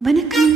வணக்கம்.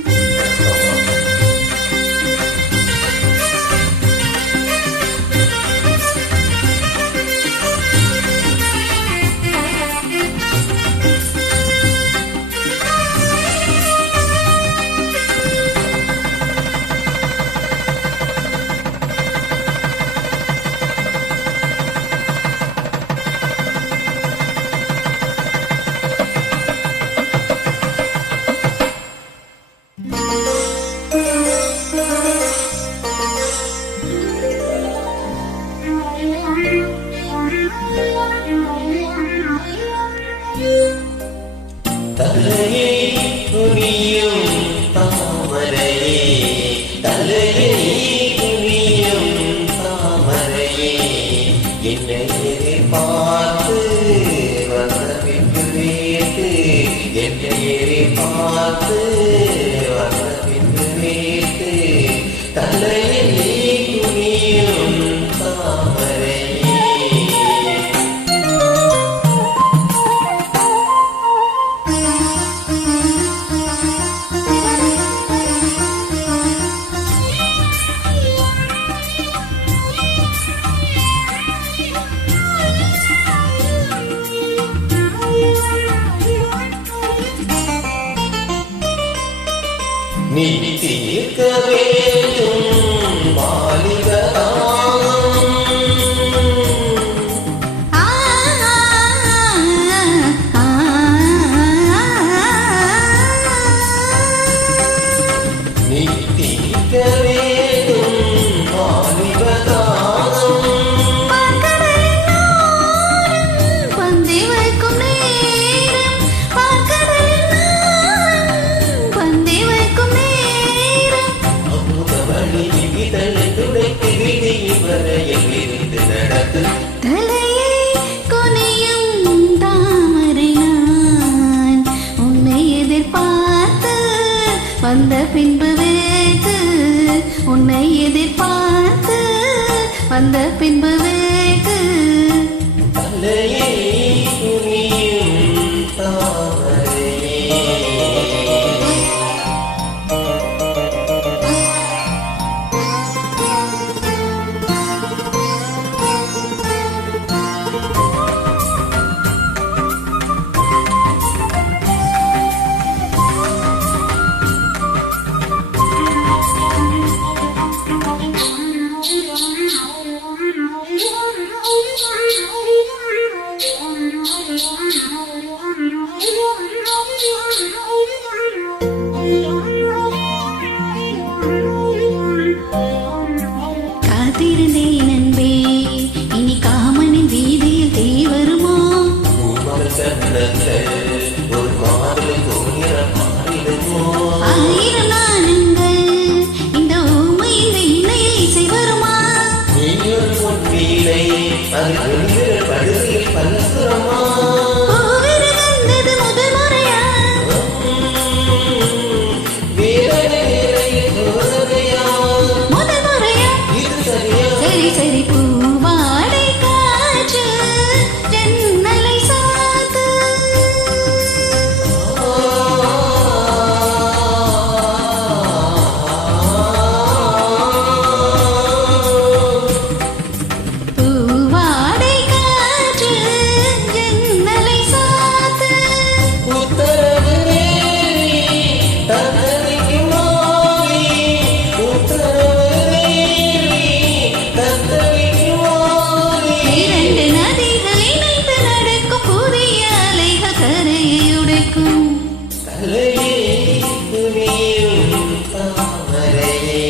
தலையை குனியும் தாமரையே, தலையை குனியும் தாமரையே, என்னை எதிர்பார்த்து வந்த பின்பு நேற்று, என்னை எதிர்பார்த்து வந்த பின்பு நேற்று, தலையை குனியும் தாமரையே. நீ தீர்க்க வேண்டும் வாலிபராகம், நீ தீர்க்க வேண்டும் வாலிபராகம், தலையை கொனியும் தாமரை நான் உன்னை எதிர்பார்த்து வந்த பின்பு வேகு, உன்னை எதிர்பார்த்து வந்த பின்பு வேகு, தலையை குனியும் தாமரையே. காத்திருந்தேன் அன்பே, இனி காமனின் வீதியில் தீ வருமோ? ஒரு மாதம் மாறிடுமோ? ஆயிரம் நாணங்கள் இந்த ஊமையின் வீணையில் இசை வருமா? நீயும் உன் வீணை அது பெண்கள் படுகையில் பல்சுரமா? பூவிரு வந்தது முதல் முறையா? வீரனை சோதனையா? முதல் முறையா? இது சரியா? சரி சரி, பூவாடை காற்று ஜன்னலை சாத்து, பூவாடை காற்று ஜன்னலை சாத்து, உத்தரவு நேரி தத்தளிக்கும் மாறி, உத்தரவு நேரி தத்தளிக்கும் மாறி. இரண்டு நதிகள் இணைந்து நடக்கும் புதிய அலைகள் கரையை உடைக்கும். தலையை குனியும் தாமரையே,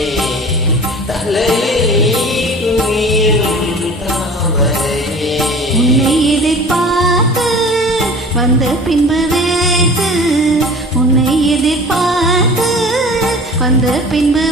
தலையை குனியும் தாமரையே. உன்னை எதிர்பார்த்து வந்த பின்பு வேகு, உன்னை எதிர்பார்த்து வந்த பின்பு